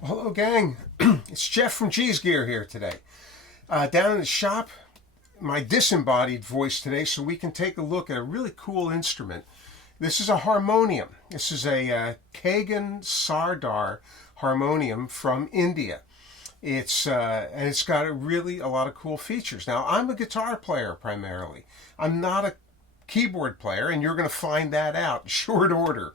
Well, hello, gang. It's Jeff from G's Gear here today. Down in the shop, my disembodied voice today, so we can take a look at a really cool instrument. This is a harmonium. This is a Khagen Sardar harmonium from India. It's got a lot of cool features. Now, I'm a guitar player primarily. I'm not a keyboard player, and you're going to find that out in short order.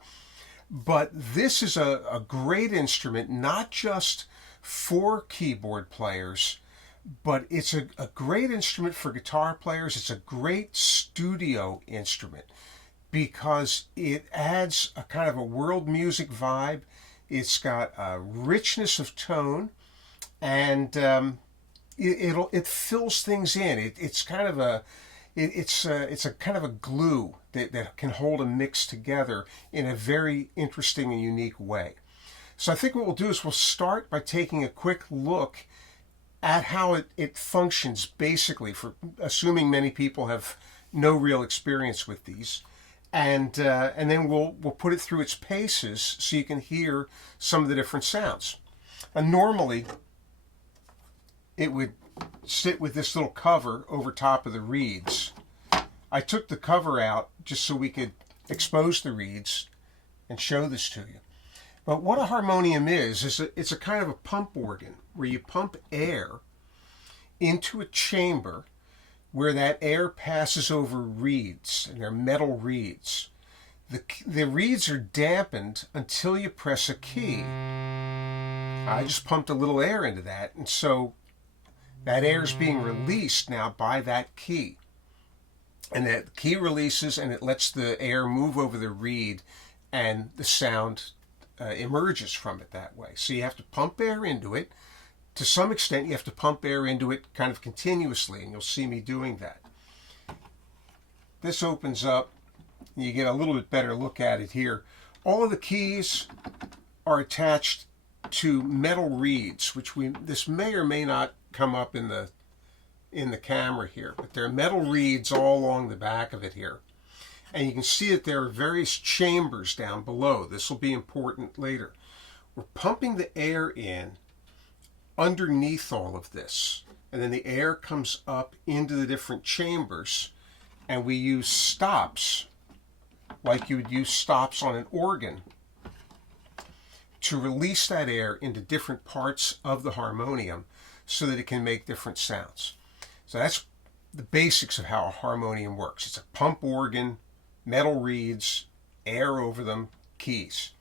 But this is a great instrument, not just for keyboard players, but it's a great instrument for guitar players. It's a great studio instrument because it adds a kind of a world music vibe. It's got a richness of tone, and it fills things in. It's kind of a it's a kind of a glue that can hold a mix together in a very interesting and unique way. So I think what we'll do is we'll start by taking a quick look at how it functions basically, for assuming many people have no real experience with these. And then we'll put it through its paces so you can hear some of the different sounds. And normally it would sit with this little cover over top of the reeds. I took the cover out just so we could expose the reeds and show this to you. But what a harmonium is it's a kind of a pump organ where you pump air into a chamber where that air passes over reeds, and they're metal reeds. The reeds are dampened until you press a key. I just pumped a little air into that, and so that air is being released now by that key. And that key releases and it lets the air move over the reed, and the sound emerges from it that way. So you have to pump air into it. To some extent, you have to pump air into it kind of continuously, and you'll see me doing that. This opens up, and you get a little bit better look at it here. All of the keys are attached to metal reeds, this may or may not come up in the camera here, but there are metal reeds all along the back of it here. And you can see that there are various chambers down below. This will be important later. We're pumping the air in underneath all of this, and then the air comes up into the different chambers, and we use stops like you would use stops on an organ to release that air into different parts of the harmonium so that it can make different sounds. So that's the basics of how a harmonium works. It's a pump organ, metal reeds, air over them, keys.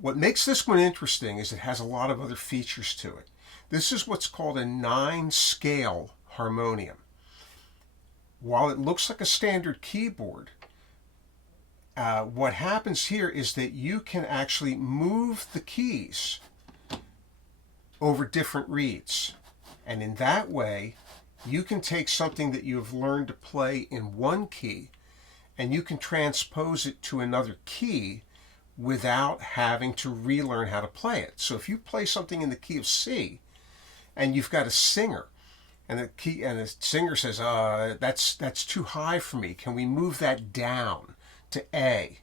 What makes this one interesting is it has a lot of other features to it. This is what's called a 9-scale harmonium. While it looks like a standard keyboard, what happens here is that you can actually move the keys over different reeds. And in that way, you can take something that you have learned to play in one key and you can transpose it to another key without having to relearn how to play it. So if you play something in the key of C and you've got a singer, and the singer says, that's too high for me. Can we move that down to A?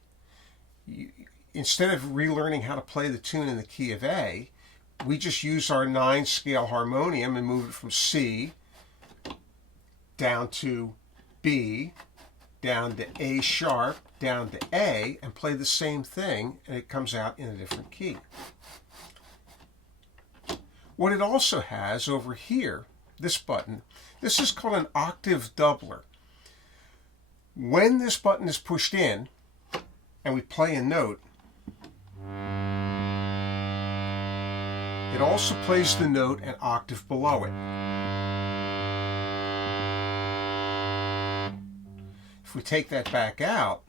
Instead of relearning how to play the tune in the key of A, we just use our 9-scale harmonium and move it from C down to B, down to A sharp, down to A, and play the same thing, and it comes out in a different key. What it also has over here, this button, this is called an octave doubler. When this button is pushed in and we play a note, it also plays the note an octave below it. If we take that back out,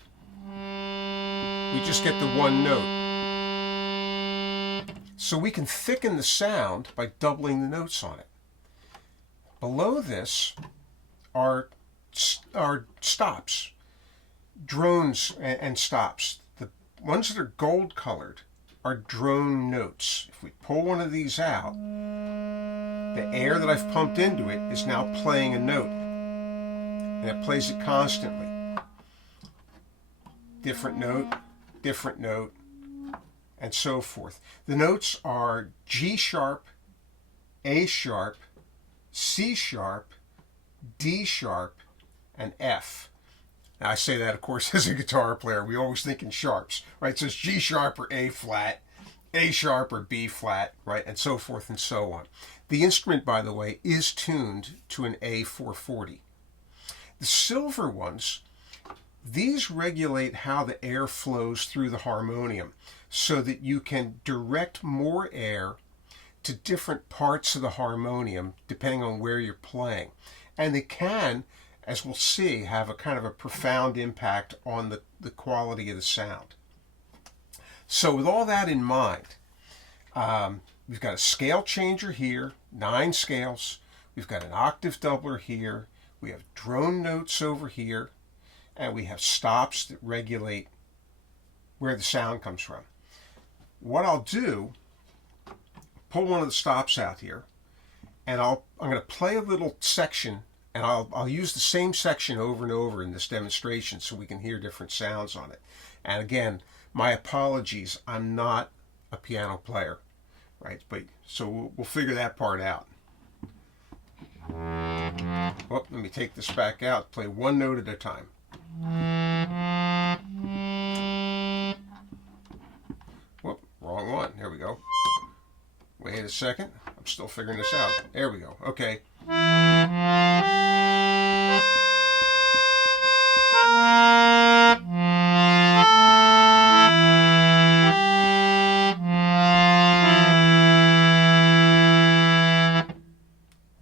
we just get the one note. So we can thicken the sound by doubling the notes on it. Below this are stops, drones and stops. The ones that are gold colored are drone notes. If we pull one of these out, the air that I've pumped into it is now playing a note, and it plays it constantly. Different note, and so forth. The notes are G sharp, A sharp, C sharp, D sharp, and F. Now, I say that, of course, as a guitar player. We always think in sharps, right? So it's G sharp or A flat, A sharp or B flat, right? And so forth and so on. The instrument, by the way, is tuned to an A440. The silver ones, these regulate how the air flows through the harmonium so that you can direct more air to different parts of the harmonium depending on where you're playing. And they can, as we'll see, have a kind of a profound impact on the quality of the sound. So with all that in mind, we've got a scale changer here, 9 scales. We've got an octave doubler here. We have drone notes over here. And we have stops that regulate where the sound comes from. What I'll do, pull one of the stops out here, and I'm going to play a little section, and I'll use the same section over and over in this demonstration so we can hear different sounds on it. And again, my apologies, I'm not a piano player, right? But so we'll figure that part out. Well, let me take this back out, play one note at a time. Whoop, wrong one. Here we go. Wait a second. I'm still figuring this out. There we go. Okay. And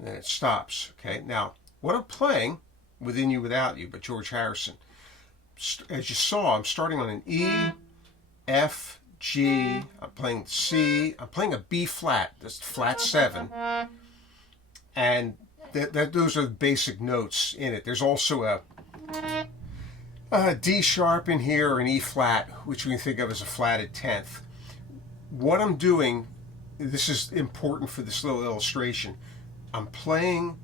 then it stops. Okay. Now, what I'm playing, Within You, Without You, by George Harrison. As you saw, I'm starting on an E, F, G, I'm playing C, I'm playing a B flat, that's flat 7, and those are the basic notes in it. There's also a D sharp in here, or an E flat, which we can think of as a flatted 10th. What I'm doing, this is important for this little illustration, I'm playing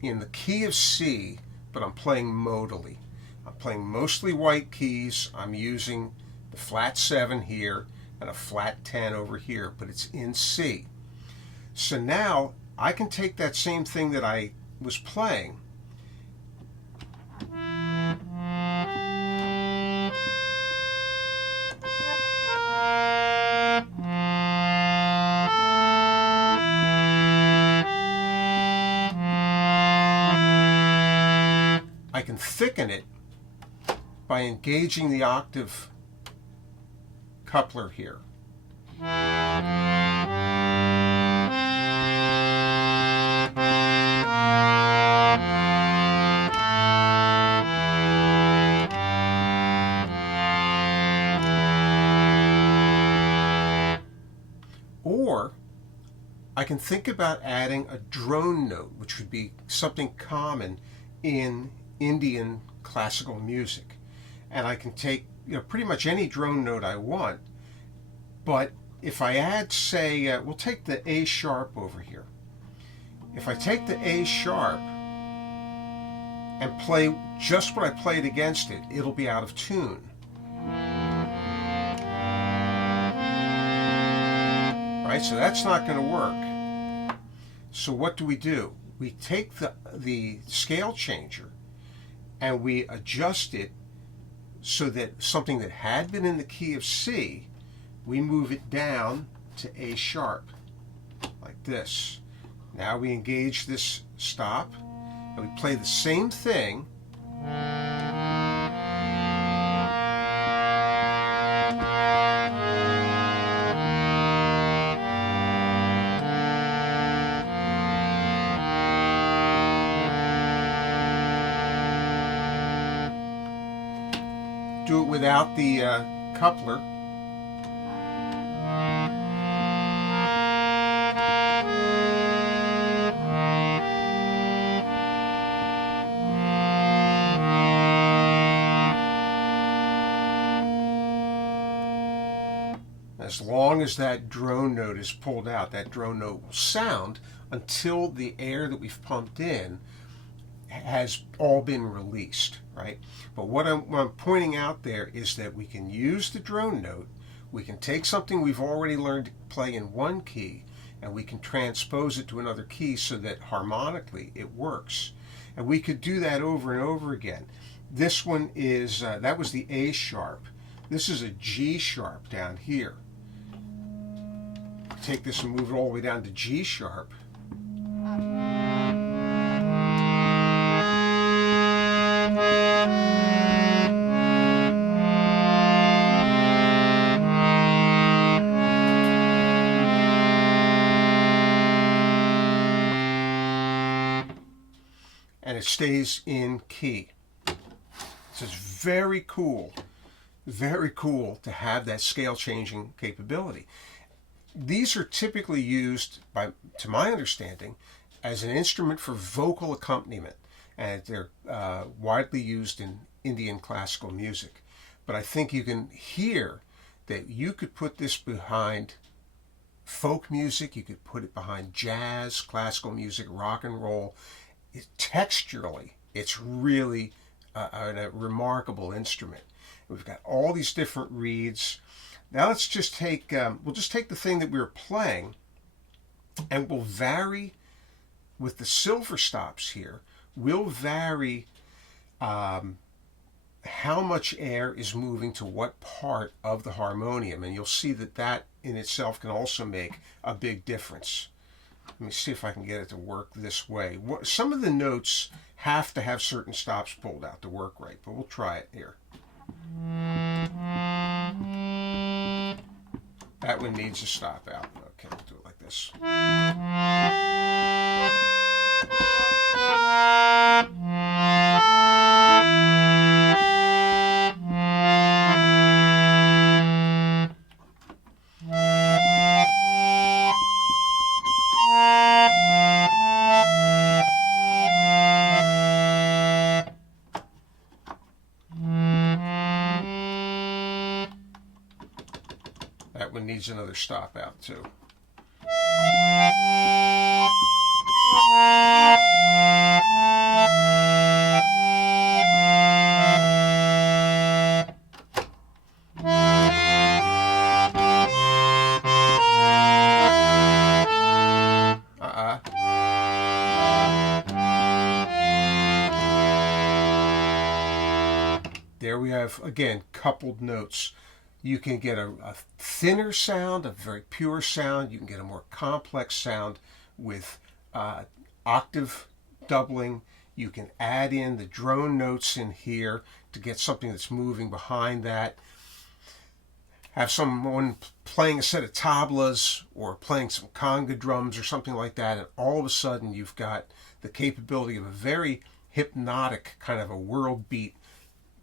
in the key of C, but I'm playing modally. I'm playing mostly white keys. I'm using the flat 7 here and a flat 10 over here, but it's in C. So now I can take that same thing that I was playing I can thicken it by engaging the octave coupler here. Or I can think about adding a drone note, which would be something common in Indian classical music. And I can take pretty much any drone note I want, but if I add, say, we'll take the A sharp over here. If I take the A sharp and play just what I played against it, it'll be out of tune. Right, so that's not going to work. So what do? We take the scale changer and we adjust it so that something that had been in the key of C, we move it down to A sharp, like this. Now we engage this stop, and we play the same thing. Do it without the coupler. As long as that drone note is pulled out, that drone note will sound until the air that we've pumped in has all been released, right? But what I'm pointing out there is that we can use the drone note We can take something we've already learned to play in one key and we can transpose it to another key so that harmonically it works. And we could do that over and over again. This one is, that was the A sharp. This is a G sharp down here. Take this and move it all the way down to G sharp. And it stays in key. So it's very cool to have that scale changing capability. These are typically used, to my understanding, as an instrument for vocal accompaniment, and they're widely used in Indian classical music. But I think you can hear that you could put this behind folk music, you could put it behind jazz, classical music, rock and roll. Texturally, it's really a remarkable instrument. We've got all these different reeds. Now let's just take, we'll just take the thing that we were playing and we'll vary with the silver stops here. We'll vary how much air is moving to what part of the harmonium, and you'll see that that in itself can also make a big difference. Let me see if I can get it to work this way. Some of the notes have to have certain stops pulled out to work right, but we'll try it here. That one needs a stop out. Okay, we'll do it like this. That one needs another stop out too. There we have, again, coupled notes. You can get a thinner sound, a very pure sound. You can get a more complex sound with octave doubling. You can add in the drone notes in here to get something that's moving behind that. Have someone playing a set of tablas or playing some conga drums or something like that, and all of a sudden you've got the capability of a very hypnotic kind of a world beat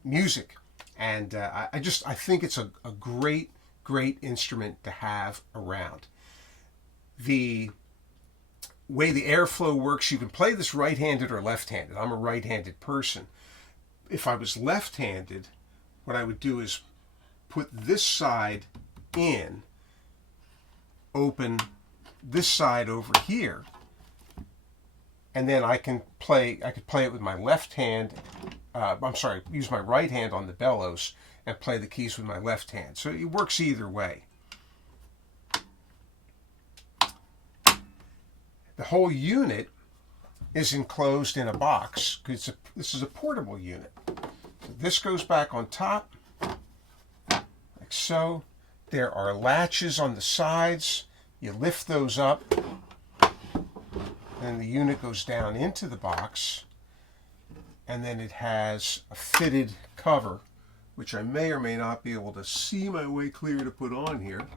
music. And I think it's a great instrument to have around. The way the airflow works, you can play this right-handed or left-handed. I'm a right-handed person. If I was left-handed, what I would do is put this side in, open this side over here, and then I could play it with my left hand. Use my right hand on the bellows and play the keys with my left hand. So it works either way. The whole unit is enclosed in a box because this is a portable unit. So this goes back on top, like so. There are latches on the sides. You lift those up, and the unit goes down into the box. And then it has a fitted cover, which I may or may not be able to see my way clear to put on here.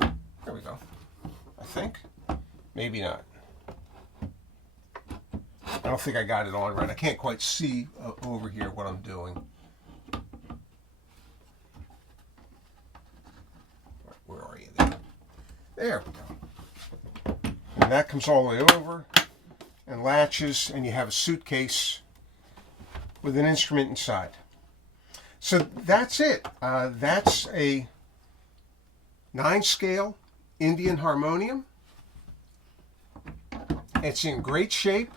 There we go. I think. Maybe not. I don't think I got it on right. I can't quite see over here what I'm doing. Where are you there? There we go. And that comes all the way over and latches, and you have a suitcase with an instrument inside. So that's it. That's a 9-scale Indian harmonium. It's in great shape.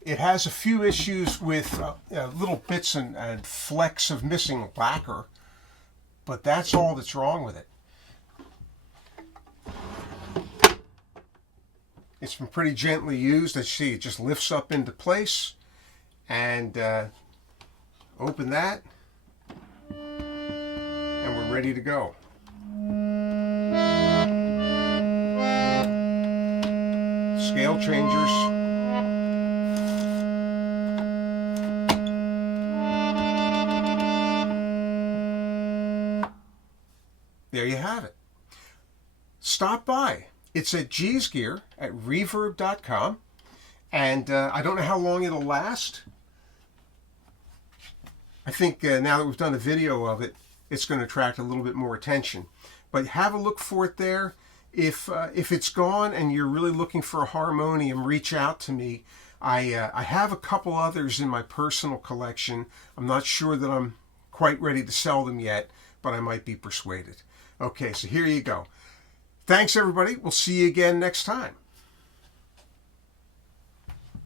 It has a few issues with little bits and flecks of missing lacquer, but that's all that's wrong with it. It's been pretty gently used. As you see, it just lifts up into place, and open that, and we're ready to go. Scale changers. There you have it. Stop by. It's at G's Gear at reverb.com, and I don't know how long it'll last. I think now that we've done a video of it, it's going to attract a little bit more attention. But have a look for it there. If it's gone and you're really looking for a harmonium, reach out to me. I have a couple others in my personal collection. I'm not sure that I'm quite ready to sell them yet, but I might be persuaded. Okay, so here you go. Thanks, everybody. We'll see you again next time.